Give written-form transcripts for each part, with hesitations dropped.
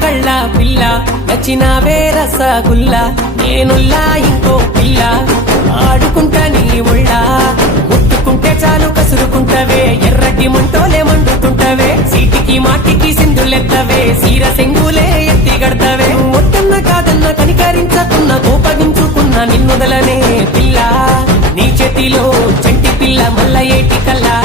కళ్ళ పిల్ల నచ్చినావే రసగుల్లా నేనుల్లా ఇంకో పిల్ల ఆడుకుంటా నీ ఒళ్ళ ముట్టుకుంటే చాలు కసురుకుంటవే ఎర్రటి మంటోలే మండుతుంటవే సీటికి మాటికి సింధులెత్తవే సీర సెంగులే ఎత్తి గడతవే ఒట్టన్న కాదన్న కనికరించకున్న కోపగించుకున్న నిన్నుదలనే పిల్ల నీ చేతిలో చంటి పిల్ల మల్ల ఏటి కల్లా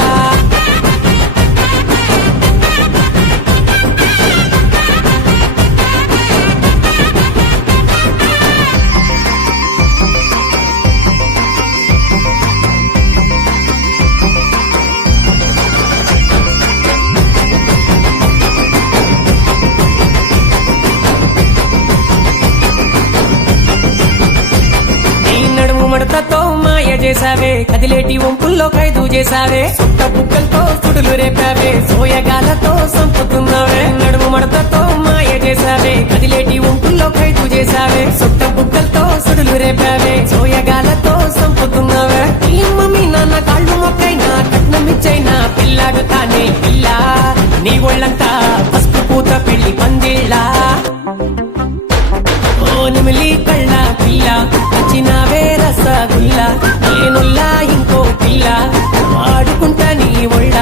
మడతతో మాయ చేసావే కదిలేటి వంపుల్లో ఖైదు చేసావే సుట్ట బుక్కలతో సుడులు రేపావే సోయగాలతో సంపుతున్నావే నడుము మడతతో మాయ చేసావే కదిలేటి వంపుల్లో ఖైదు చేసావే సుట్ట బుక్కలతో సుడులు రేపావే సోయగాలతో సంపుతున్నావే ఈ మమ్మీ నాన్న కాళ్ళు మొక్కైనా కట్నమిచ్చైనా పిల్లాడుతానే పిల్ల నీ ఒళ్ళంతా పసుపు పూత పెళ్లి పందిళ్ళ నిమిలి కళ్ళ పిల్ల నచ్చినావే రసగుల్లా నేనుల్లా ఇంకో పిల్ల ఆడుకుంటా నీ ఒళ్ళ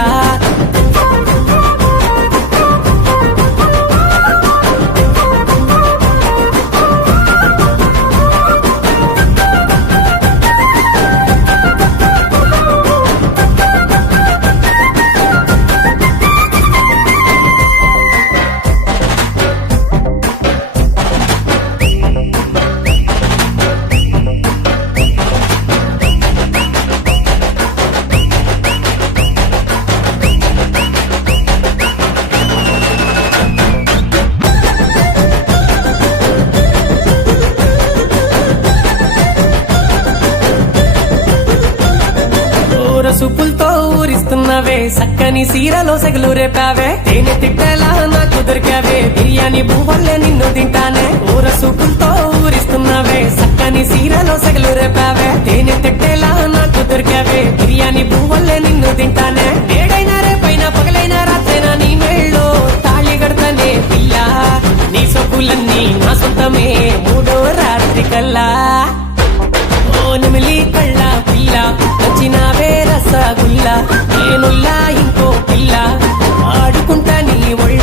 సుపులతో ఊరిస్తున్నవే సక్కని సీరలో సెగలు రేపావే తేనె తిట్టేలా నాకు దొరికావే బిర్యానీ పువ్వులే నిన్ను తింటానే ఊర సుపులతో ఊరిస్తున్నవే సక్కని సీరలో సెగలు రేపావే తేనె తిట్టేలా నాకు దొరికావే బిర్యానీ పువ్వులే నిన్ను తింటానే ఏడైనా రేపైన పగలైన రాత్రైనా నీ మేళ్ళో తాళి గడతానే పిల్ల నీ సొక్కులన్నీ నా సొంతమే మూడో రాత్రి కల్లా నిమిలి కళ్ళ పిల్ల నచ్చినావే రసగుల్లా నేనుల్లా ఇంకో పిల్ల ఆడుకుంటా నీ ఒళ్ళ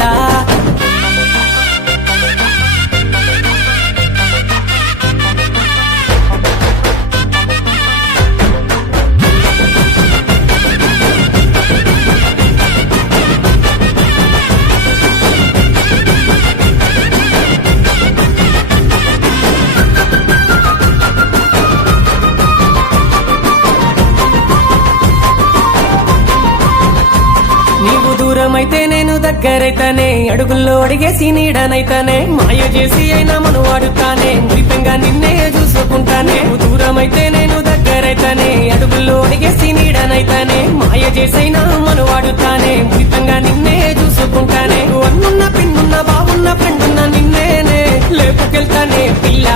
దూరమైతే నేను దగ్గరైతానే అడుగుల్లో అడిగేసి నీడనైతానే మాయ చేసి అయినా మను వాడుతానే మురిపెంగా నిన్నే చూసుకుంటానే దూరమైతే నేను దగ్గరైతానే అడుగుల్లో అడిగేసి నీడనైతానే మాయ చేసైనా మను వాడుతానే మురిపెంగా నిన్నే చూసుకుంటానే అన్నున్న పిన్నున్న బావున్న ఫ్రెండున్న నిన్నేనే లేపుకెళ్తానే పిల్ల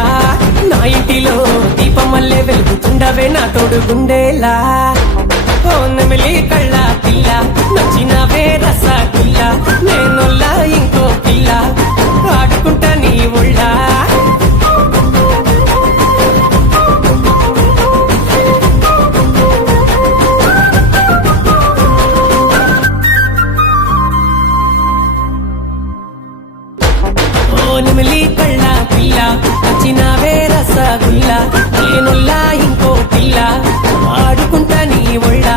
నా ఇంటిలో దీపం మల్లె వెలుగుతుండవే నా తోడు గుండేలా నెమిలి కళ్ళ పిల్ల నచ్చినవే రసగుల్లా నేనుల్లా ఇంకో పిల్ల ఆడుకుంటా నీ ఒళ్ళ నిమిలి కళ్ళ పిల్ల నచ్చినవే రసగుల్లా నేనుల్లా ఇంకో పిల్ల ఆడుకుంటా నీ ఒళ్ళ